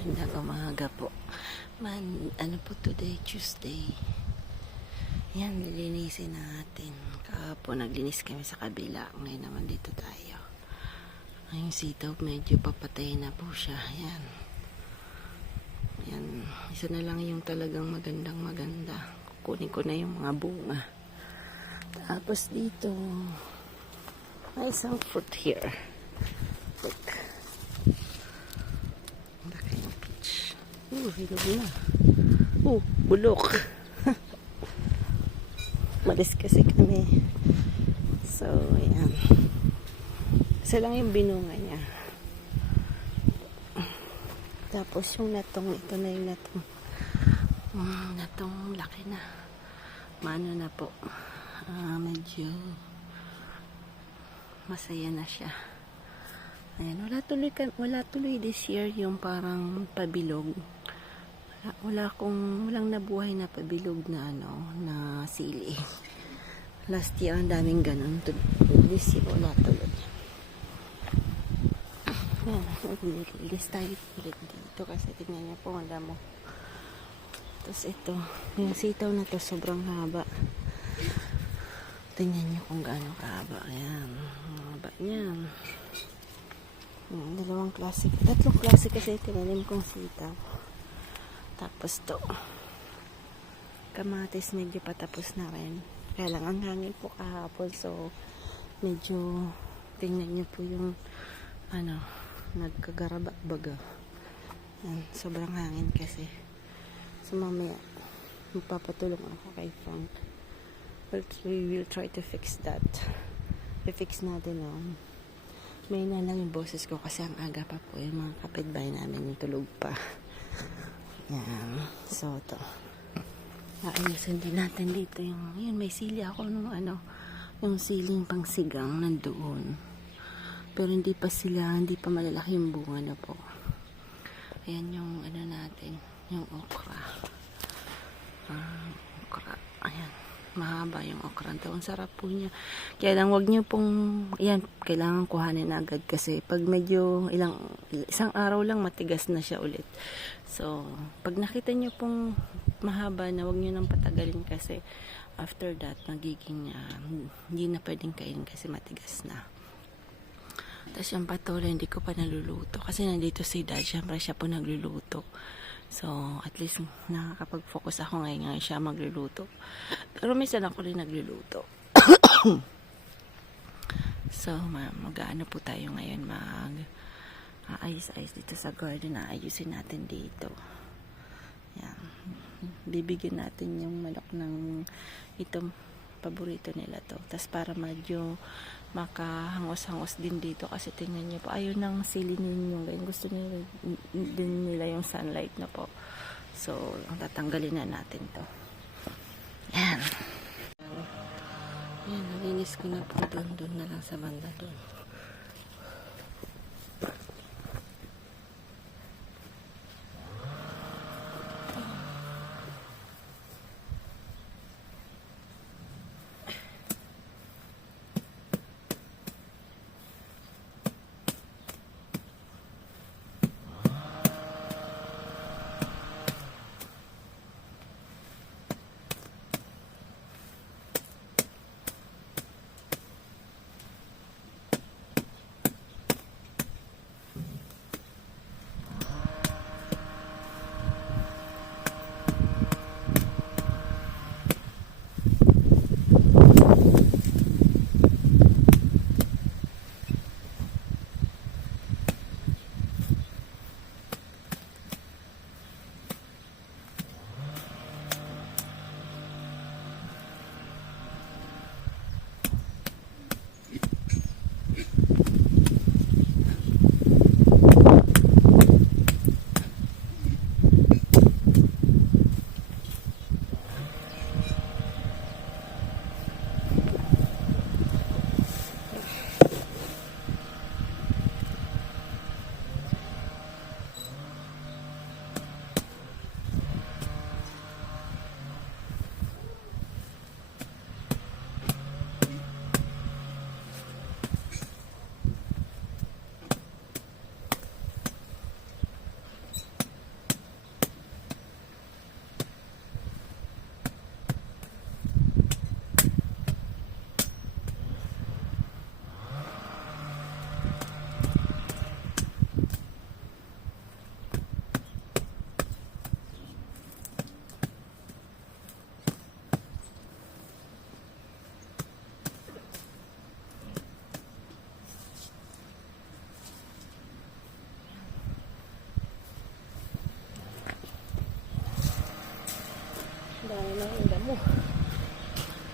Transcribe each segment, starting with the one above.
Magandang umaga po. Ano po today? Tuesday. Yan, lilinisin natin. Kahapon naglinis kami sa kabila. Ngayon naman dito tayo. Yung sitaw medyo papatay na po siya. Yan. Yan. Isa na lang yung talagang maganda. Kukunin ko na yung mga bunga. Tapos dito, may isang fruit here. Look. Hinog na. Bulok. Malis kasi kami. So, ayan. Isa lang yung binunga niya. Tapos yung natong, ito na yung natong. Natong laki na. Mano na po. Medyo masaya na siya. Ayan, wala tuloy this year yung parang pabilog. Walang nabuhay na pabilog na na sili. Last year ang daming ganun. This year wala tuloy. Ayan, maglilis tayo ulit dito kasi tingnan niyo po ang damo. Tapos ito, yung sitaw na to sobrang haba. Tingnan niyo kung gaano kahaba. Ayan, ang haba niyan. Tatlong klase kasi tinanim kong sitaw. Tapos to kamatis medyo patapos na rin. Kaya lang ang hangin po kahapon, so medyo tingnan niyo po yung nagkagarabak baga. Sobrang hangin kasi. So mamaya magpapatulong ako kay Frank. But we will try to fix that. I-fix natin may na lang yung boses ko kasi ang aga pa po yung mga kapitbahay namin yung tulog pa. Yan. So, ito. Aayusin din natin dito yun, may sili ako nung yung siling pangsigang nandoon. Pero hindi pa malalaki yung bunga na po. Ayan yung natin, yung okra. Okra. Ayan. Mahaba yung okra. Ang sarap po niya. Kaya lang wag niyo pong kailangan kuhanin agad kasi pag medyo isang araw lang matigas na siya ulit. So, pag nakita niyo pong mahaba na, wag niyo nang patagalin kasi after that magiging hindi na pwedeng kainin kasi matigas na. Tapos yung patola hindi ko pa naluluto kasi nandito si Dad, syempre siya po nagluluto. So, at least nakakapag-focus ako ngayon siya magluluto. Pero minsan ako rin nagluluto. So, mag-ano po tayo ngayon, ayos-ayos dito sa garden. Ayusin natin dito. Yan. Bibigyan natin yung manok ng itong paborito nila to. Tapos para medyo makahangos-hangos din dito kasi tingnan niyo po, ayaw nang silinin yung ganyan. Gusto nila din nila yung sunlight na po. So, tatanggalin na natin to. Yan. Yan, nalinis ko na po doon na lang sa banda doon.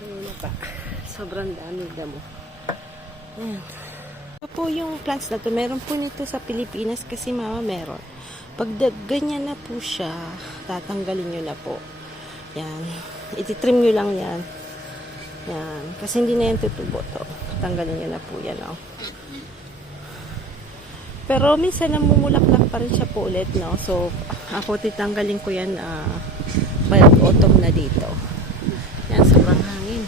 Ayun na pa. Sobrang dami damo. Ayan. Ito po yung plants na to. Meron po nito sa Pilipinas kasi mama meron. Pag ganyan na po siya, tatanggalin nyo na po. Yan. Ititrim nyo lang yan. Yan. Kasi hindi na yan tutubo to. Tanggalin nyo na po yan, oh. Pero minsan namumulaklak pa rin siya po ulit, no? So, ako titanggalin ko yan pag autumn na dito. Yan, sobrang hangin.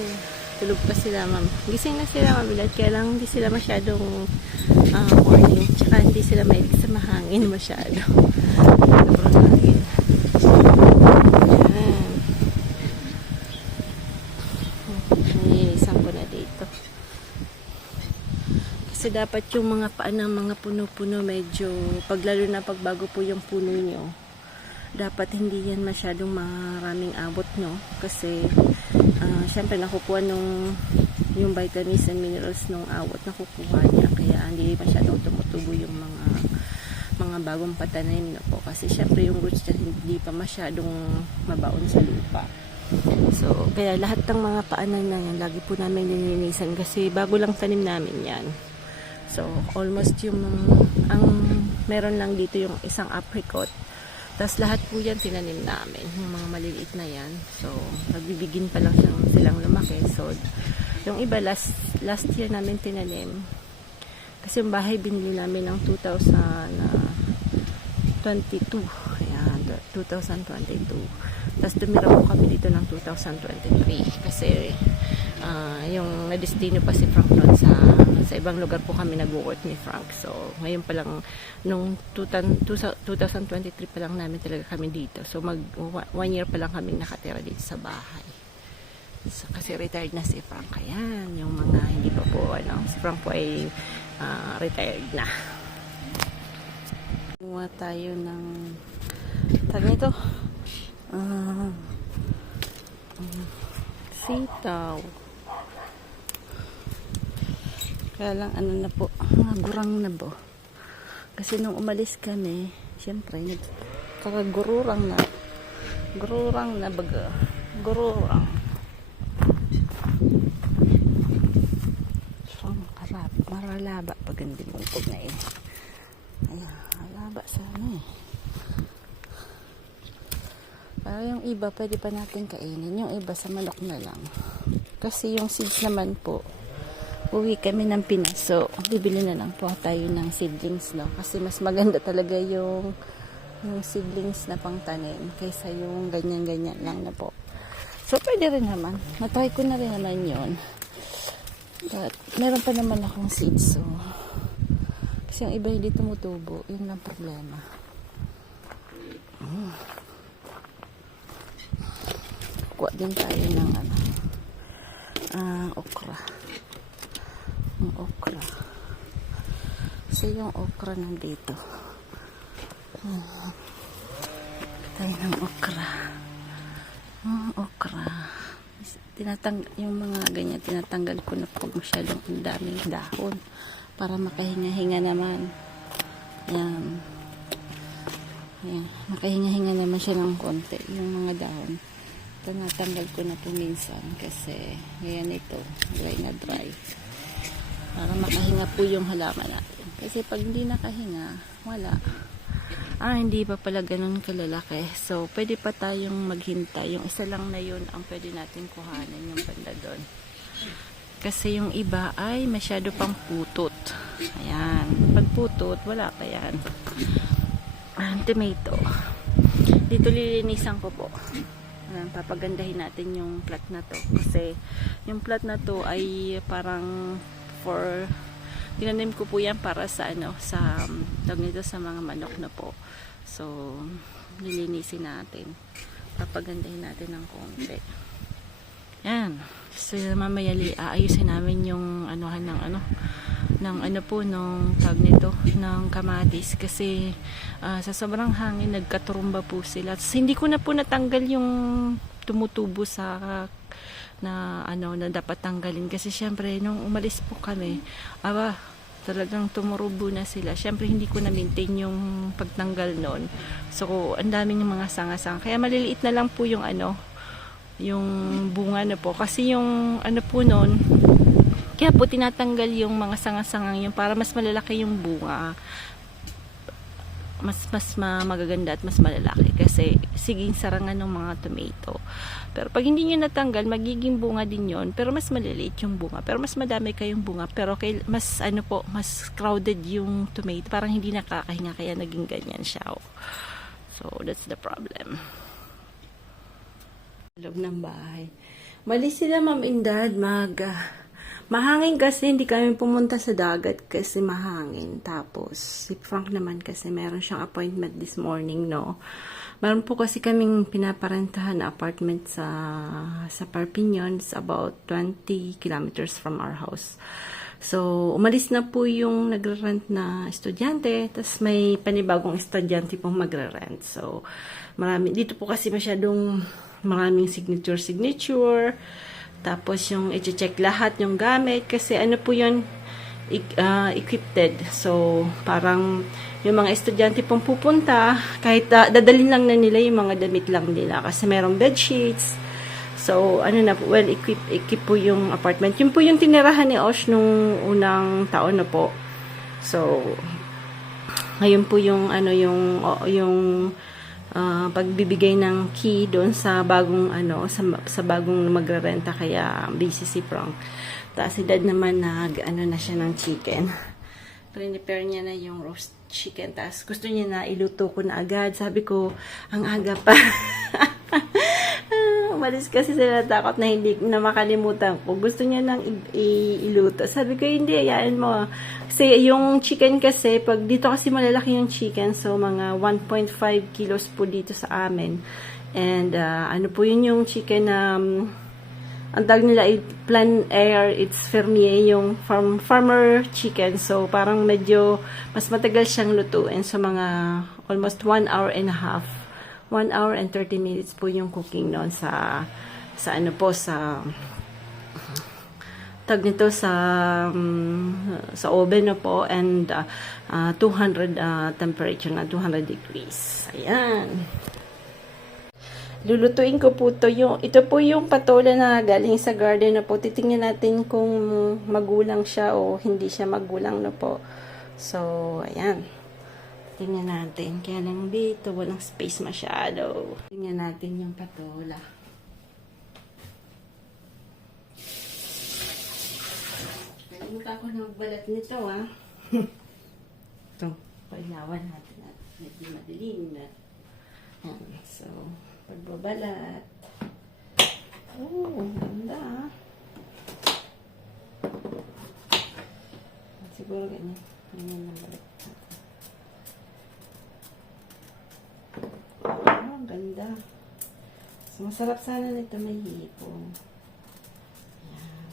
Yan. Tulog pa sila, ma'am. Gising na sila, ma'am. Kaya lang hindi sila masyadong morning. Tsaka hindi sila mahilig sa mahangin masyado. Sobrang hangin. Yan. Nililisan ko na dito. Kasi dapat yung mga paan ng mga puno-puno medyo, paglalo na pagbago po yung puno nyo, dapat hindi yan masyadong maraming abot, no? Kasi syempre nakukuha yung vitamins and minerals nung awot, nakukuha niya, kaya hindi masyadong tumutubo yung mga bagong patanim, no po? Kasi syempre yung roots niya hindi pa masyadong mabaon sa lupa. So kaya lahat ng mga paanan na yan lagi po namin nilinisan kasi bago lang tanim namin yan. So almost ang meron lang dito yung isang apricot. Tapos lahat po yan tinanim namin, yung mga maliliit na yan. So, nagbibigin pa lang silang lumaki. So, yung iba last year namin tinanim. Kasi yung bahay binili namin ng 2022. Ayan, 2022. Tapos tumira po kami dito ng 2023. Kasi, yung nadestino pa si Frank noon sa ibang lugar po kami nag-work ni Frank. So, ngayon pa lang, nung 2023 pa lang namin talaga kami dito. So, 1 year pa lang kami nakatira dito sa bahay. So, kasi retired na si Frank. Ayan, yung mga hindi pa po, si Frank po ay retired na. Kumuha tayo ng tawag nito sitaw. Kaya lang ano na po, gurang na po. Kasi nung umalis kami, siyempre nagkakagururang na. Gururang na baga. Gururang. So, maralaba pag hindi mungkog na eh. Ayan, malaba sana eh. Pero yung iba pwede pa natin kainin. Yung iba sa manok na lang. Kasi yung seeds naman po, uwi kami ng Pinas. So, bibili na lang po tayo ng seedlings, no? Kasi mas maganda talaga yung seedlings na pangtanim kaysa yung ganyan-ganyan lang na po. So, pwede rin naman. Natry ko na rin naman yun. But, meron pa naman akong seeds. So, kasi yung iba hindi tumutubo. Yun lang problema. Kuha din tayo ng okra. Yung okra. Kasi yung okra nandito. Tayo ng okra. Okra. Yung mga ganyan, tinatanggal ko na pag masyadong ang daming dahon. Para makahinga-hinga naman. Yan. Ayan. Makahinga-hinga naman siya ng konti. Yung mga dahon. Tinatanggal ko na po minsan. Kasi, ganyan ito. Dry na dry. Para makahinga po yung halaman natin. Kasi pag hindi nakahinga, wala. Hindi pa pala ganun kalalaki. So, pwede pa tayong maghintay. Yung isa lang na yun ang pwede natin kuhanin yung banda doon. Kasi yung iba ay masyado pang putot. Ayan. Pag putot, wala pa yan. Tomato. Dito lilinisan ko po. Ayan, papagandahin natin yung plat na to. Kasi yung plat na to ay parang tinanim ko po yan para sa tawag nito sa mga manok na po. So, nilinisin natin. Papagandahin natin ng konti. Yan. So, mamaya aayusin namin yung tawag nito, ng kamatis. Kasi, sa sobrang hangin, nagkaturumba po sila. So, hindi ko na po natanggal yung tumutubo na dapat tanggalin. Kasi, syempre, nung umalis po kami, talagang tumurubo na sila. Syempre, hindi ko na-maintain yung pagtanggal nun. So, ang daming mga sanga-sanga. Kaya maliliit na lang po yung yung bunga na po. Kasi yung ano po noon, kaya po tinatanggal yung mga sanga-sangang yun para mas malalaki yung bunga. Magaganda at mas malalaki kasi siging sarangan ng mga tomato. Pero pag hindi nyo natanggal, magiging bunga din yon, pero mas maliliit yung bunga, pero mas madami kayong bunga, pero mas ano po, mas crowded yung tomato, parang hindi nakakahinga, kaya naging ganyan siya. So that's the problem. Loob ng bahay. Mali sila Ma'am and Dad mahangin kasi hindi kami pumunta sa dagat kasi mahangin. Tapos si Frank naman kasi meron siyang appointment this morning, no. Meron po kasi kaming pinaparentahan na apartment sa Perpignan. It's about 20 kilometers from our house. So, umalis na po yung nagre-rent na estudyante, tapos may panibagong estudyante pong magre-rent. So, dito po kasi maraming signature, tapos yung i-check lahat yung gamit, kasi ano po yun, equipped. So, parang yung mga estudyante pong pupunta, kahit dadalhin lang na nila yung mga damit lang nila, kasi merong bed sheets. So, well equipped po yung apartment. Yun po yung tinirahan ni Osh nung unang taon na po. So, ngayon po yung pagbibigay ng key doon sa bagong sa bagong magrerenta, kaya busy si Frank. Tapos si Dad naman na siya ng chicken. Prepare niya na yung roast chicken. Tapos gusto niya na iluto ko na agad. Sabi ko, ang aga pa. Umalis kasi sila, takot na hindi na makalimutan ko. Gusto niya nang iluto. Sabi ko, hindi, ayain mo. Kasi yung chicken kasi, pag dito kasi malalaki yung chicken, so mga 1.5 kilos po dito sa amin. And ano po yun yung chicken na ang tawag nila plein air, it's fermier, yung farmer chicken. So parang medyo mas matagal siyang lutuin. So mga almost 1 hour and a half. 1 hour and 30 minutes po yung cooking noon sa tag nito sa oven na po, and 200 temperature na 200 degrees. Ayan. Lulutuin ko po ito po yung patola na galing sa garden na po. Titingnan natin kung magulang siya o hindi siya magulang na po. So, ayan. Tingnan natin. Kaya lang dito, walang space masyado. Tingnan natin yung patola. Kalimutan ko na magbalat nito, ha. Ito, pailawan natin. Medyo madilim na. Yan. So, pagbabalat. Oh, ganda, ha. Siguro ganyan. Ganyan lang balat natin. Ang ganda. So, masarap sana nito may hipon. Ayan.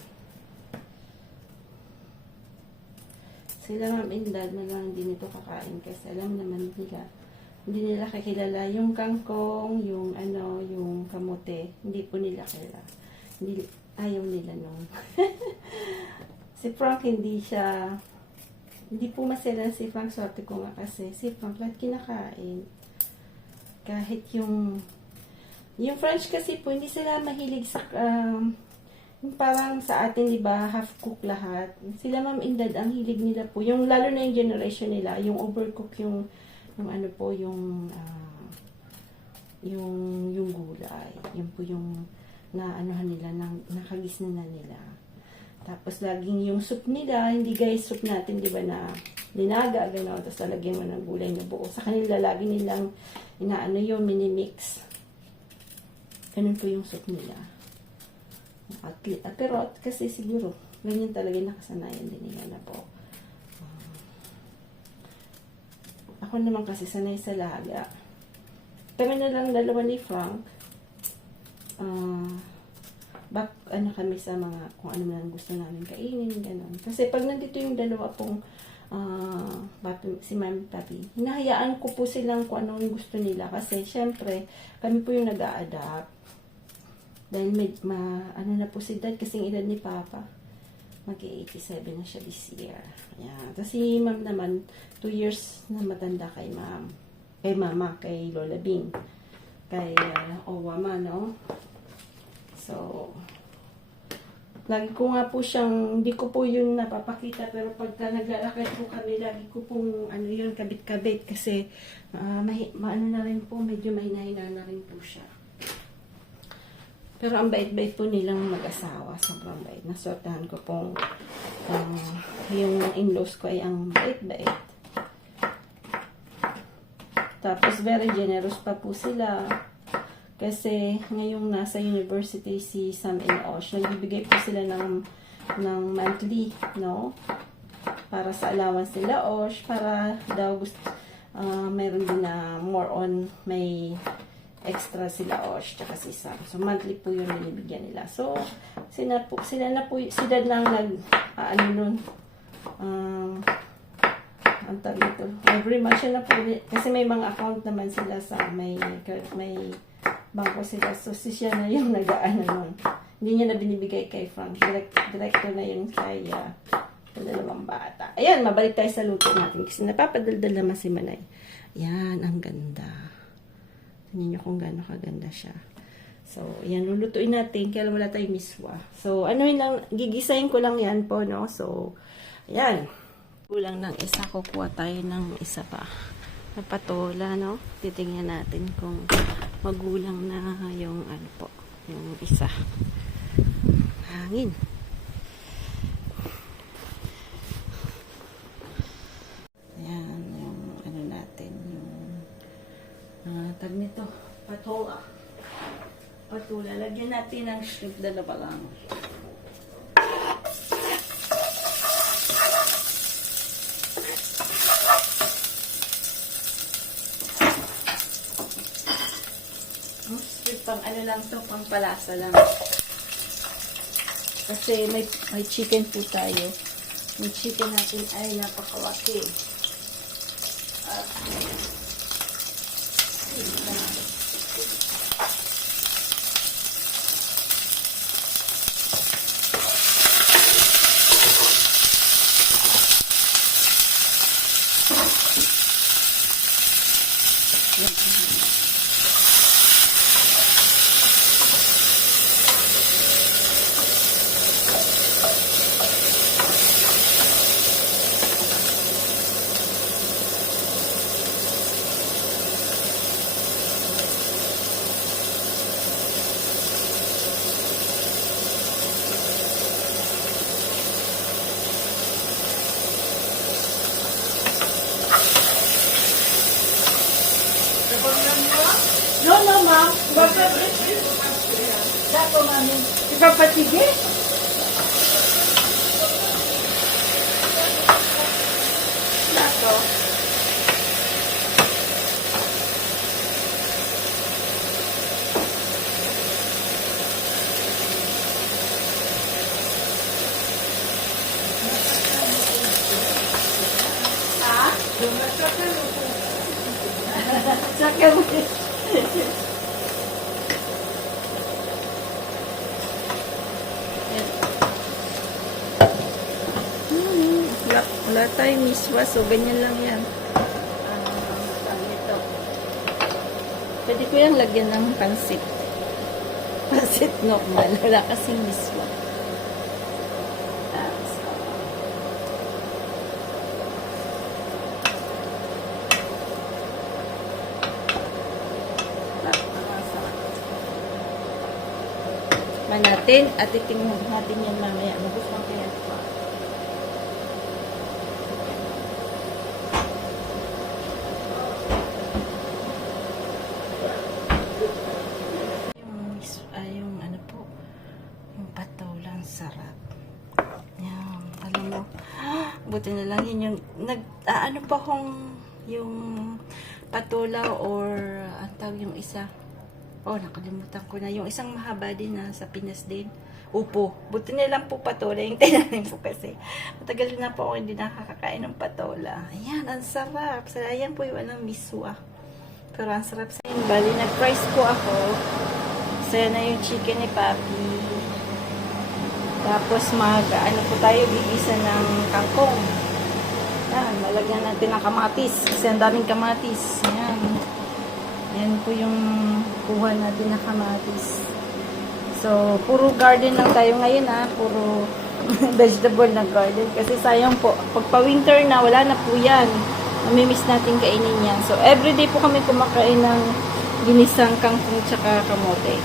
Sila Ma'am and Dad na lang din ito kakain kasi alam naman nila, hindi nila kakilala yung kangkong, yung yung kamote. Hindi po nila kilala. Ayaw nila nung. Si Frank hindi po maselan si Frank. Swerte ko nga kasi si Frank lahat kinakain. Kahit yung French kasi po, hindi sila mahilig sa, parang sa atin, diba, half cook lahat. Sila Ma'am and Dad, ang hilig nila po, yung lalo na yung generation nila, yung overcook, yung gulay. Yun po yung nila, nakagis na nila. Tapos laging yung soup nila, hindi guys soup natin, diba, na linaga, gano'n, tapos lalagyan mo ng gulay na buo. Sa kanila, lagi nilang yung mini-mix. Ganun po yung soup nila. Pero kasi siguro, ganyan talaga nakasanayan din nila na po. Ako naman kasi sanay sa laga. Kami na lang dalawa ni Frank. Kami sa mga, kung ano man gusto namin kainin, gano'n. Kasi pag nandito yung dalawa pong si Mami Papi, hinahayaan ko po silang kung anong gusto nila kasi syempre kami po yung nag-a-adapt dahil na po si Dad kasing edad ni Papa, mag-87 na siya this year. Ayan. Tapos si Ma'am naman 2 years na matanda kay Mama, kay Lola Bing, kay Owama, no? So, lagi ko nga po siyang, hindi ko po yun napapakita, pero pagka naglalakad po kami, lagi ko pong, ano yun, kabit-kabit, kasi, ano na rin po, medyo mahina na rin po siya. Pero ang bait-bait po nilang mag-asawa, sobrang bait. Nasortahan ko pong, yung in-laws ko ay ang bait-bait. Tapos, very generous pa po sila. Kasi ngayong nasa university si Sam and Osh, nagbibigay po sila ng monthly, no? Para sa allowance nila Osh, para daw gusto, mayroon din na more on, may extra sila Osh, tsaka si Sam. So, monthly po yung binibigyan nila. So, sila lang ano nun, ang tawag ito. Every month sila po, kasi may mga account naman sila sa may bangko sila. So, siya na yung nag-aano nun. Hindi niya na binibigay kay Frank. Director na yun kay dalawang bata. Ayan, mabalik tayo sa luto natin. Kasi napapadaldal naman si Manay. Ayan, ang ganda. Tingnan niyo kung gaano kaganda siya. So, ayan, lulutuin natin. Kaya wala tayong miswa. So, ano yun lang, gigisahin ko lang yan po, no? So, ayan. Kulang ng isa. Kukuha tayo ng isa pa. Na patola, no? Titingnan natin kung magulang na yung ano po, yung isa. Hangin. Ayan, yung ano natin, yung tag nito, patola. Patola. Lagyan natin ng shrimp, dalawa lang. Pang ano lang to, pang palasa lang. Kasi may chicken po tayo. Yung chicken natin ay napakawaki. No, ma'am. Dato, mami. Ipapatige? Dato. Ha? Sakya mo. Wala tayong miswa, so ganyan lang yan. Ito. Pwede ko yung lagyan ng pansit. Pansit normal. Wala kasing miswa. Natin at itingnan natin yan mamaya. Magustuhan kaya ito. Yung ano po, yung patolang sarap. Yan, alam mo, buti na lang yun yung ano pa kung yung patola or ang tawag yung isa. Oh, nakalimutan ko na. Yung isang mahaba din na sa Pinas din. Upo. Buti nilang po patola. Yung tinanin po kasi. Matagal na po ako hindi nakakakain ng patola. Ayan, ang sarap. Sayang po yung anong miswa. Pero ang sarap sa yun. Bali, nag-price po ako. Saya na yung chicken ni Papi. Tapos ano po tayo, gigisa ng kangkong. Ayan, lalagyan natin ng kamatis. Kasi ang daming kamatis. Ayan. Yan po yung kuha natin na kamatis. So, puro garden lang tayo ngayon puro vegetable na garden. Kasi sayang po, pag pa-winter na, wala na po yan. Namimiss natin kainin yan. So, everyday po kami kumakain ng ginisang kangkong tsaka kamote.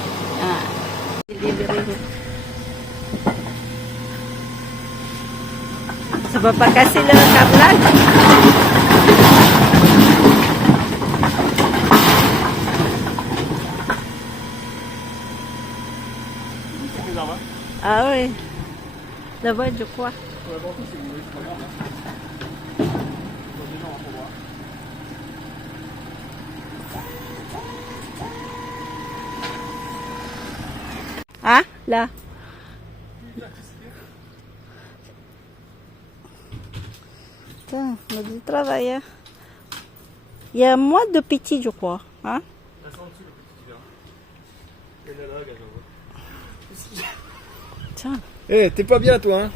Delivery. Sa baba kasi lang ka-vlog. Ah oui. Là-bas, je crois. Ah, là. Tiens, on a du travail. Hein. Il y a moins de petits, je crois. Hein? Tiens. Eh, t'es pas bien toi, hein?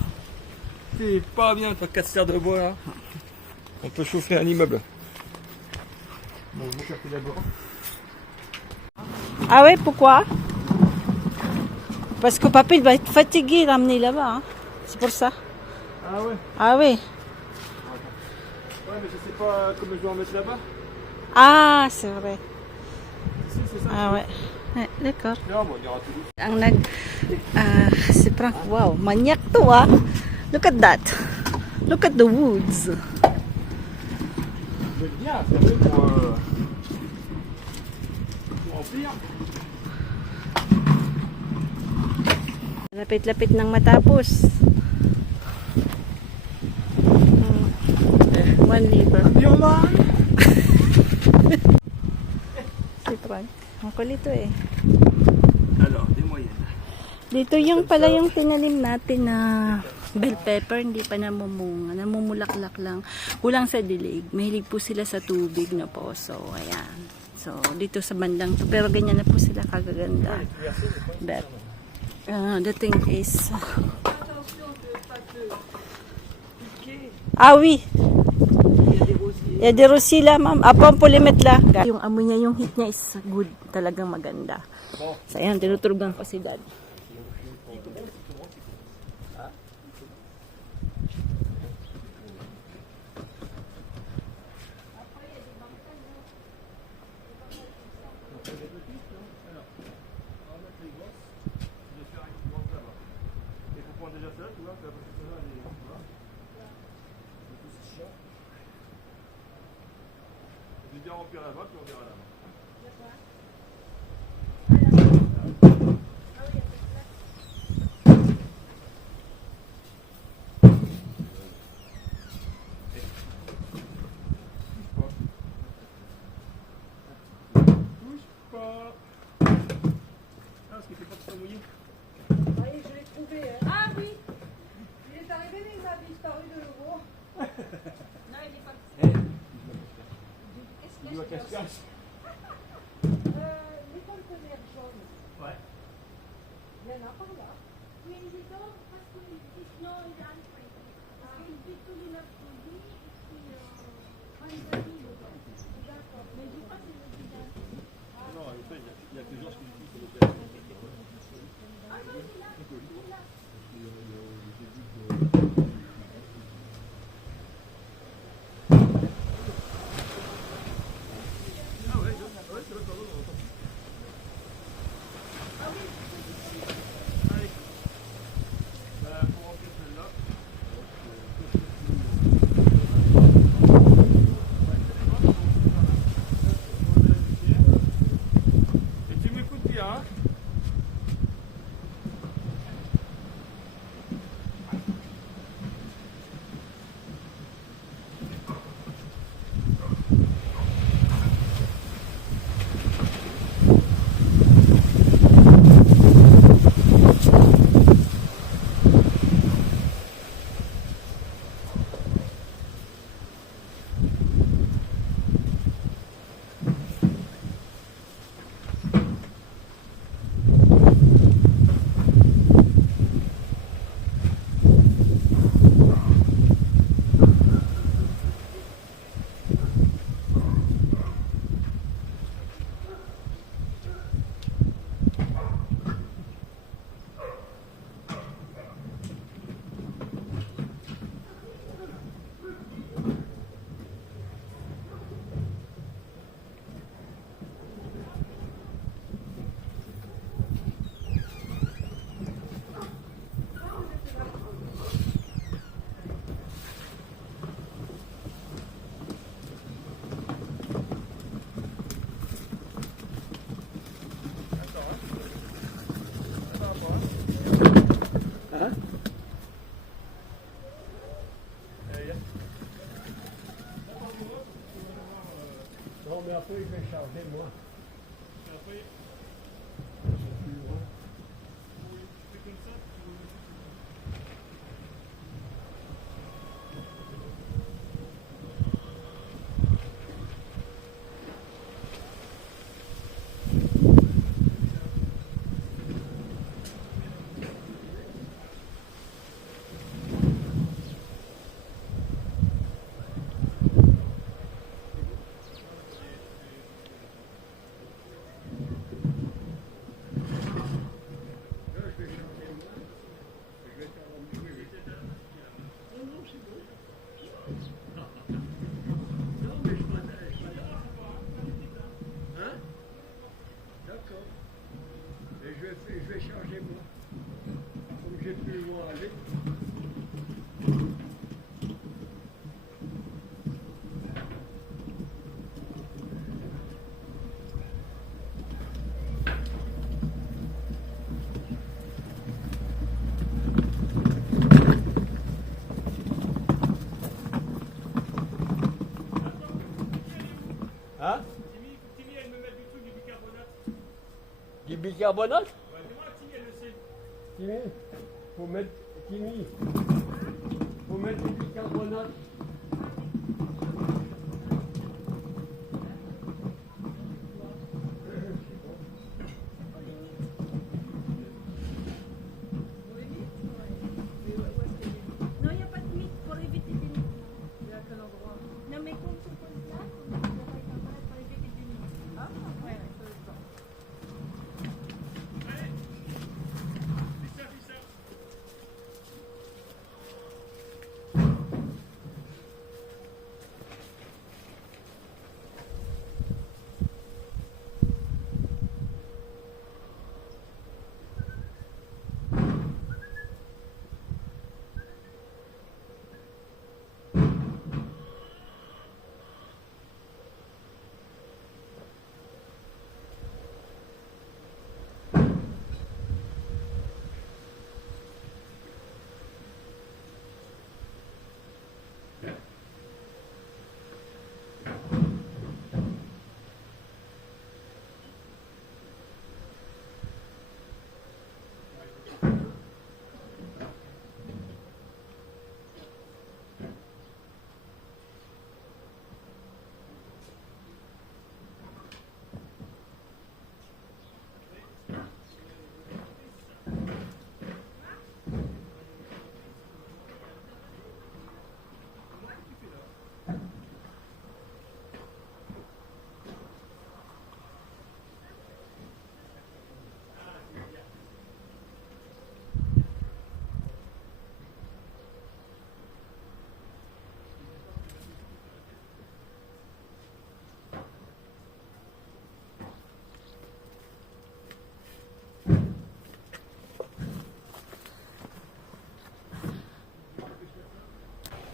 T'es pas bien, toi, 4 serres de bois là. On peut chauffer un immeuble. Bon, je vais chercher d'abord. Ah ouais, pourquoi? Parce que papa, il va être fatigué d'amener là-bas. Hein. C'est pour ça. Ah ouais? Ah oui. Ouais, mais je sais pas comment je dois en mettre là-bas. Ah, c'est vrai. Si, c'est ça. Ah ouais. Ouais, d'accord. Non, bon, on ira tout douce. Ang si Frank, wow, manyak to Look at that. Look at the woods. Je vais bien, ça fait pour remplir. Lapit-lapit nang matapos. 1 liter. Si Frank. Ang kulit to Alors, des moyennes. Dito yung pala yung tinanim natin na bell pepper, hindi pa namumunga, namumulaklak lang. Kulang sa dilig. Mahilig po sila sa tubig na po. So, ayan. So, dito sa bandang to. Pero ganyan na po sila kagaganda. But, the thing is... Ah oui! Il y a des rosiers là, ma'am. Pampuliment là. Yung amoy niya, yung heat niya is good. Talagang maganda. So, ayan, tinuturugan ko si Dad. Je vais bien remplir là-bas, puis on verra là-bas. Touche pas. Ah, parce qu'il fait pas de ça mouillé. Oui, je l'ai trouvé. Hein. Ah oui. Il est arrivé, mais il m'a disparu de nouveau. Non, il est parti. Il doit cache-cache. Les conteneurs jaunes, Ouais. il y en a par là. Mais ils don't parce que sinon il a un truc. Il fait tous les produits et puis d'accord. Mais je crois que c'est déjà. Non, en fait, il y a que Georges qui l'utilise sur le terrain. Ah non, il a. charger, moi. D'accord. Et je vais changer moi. Comme j'ai plus loin à aller. Hein? Timmy, elle me met du truc du bicarbonate. Du bicarbonate? Ouais, dis-moi, Timmy, elle le sait. Timmy, Timmy, faut mettre du bicarbonate. Non, il n'y a pas de limite pour éviter des limites. Mais à quel endroit? Non, mais quand tu poses là, on va avec un bras pour éviter des limites. Ah, ouais, ça va être bon. Allez, fais ça.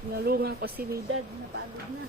Nalungan ko si Widad, napagod na.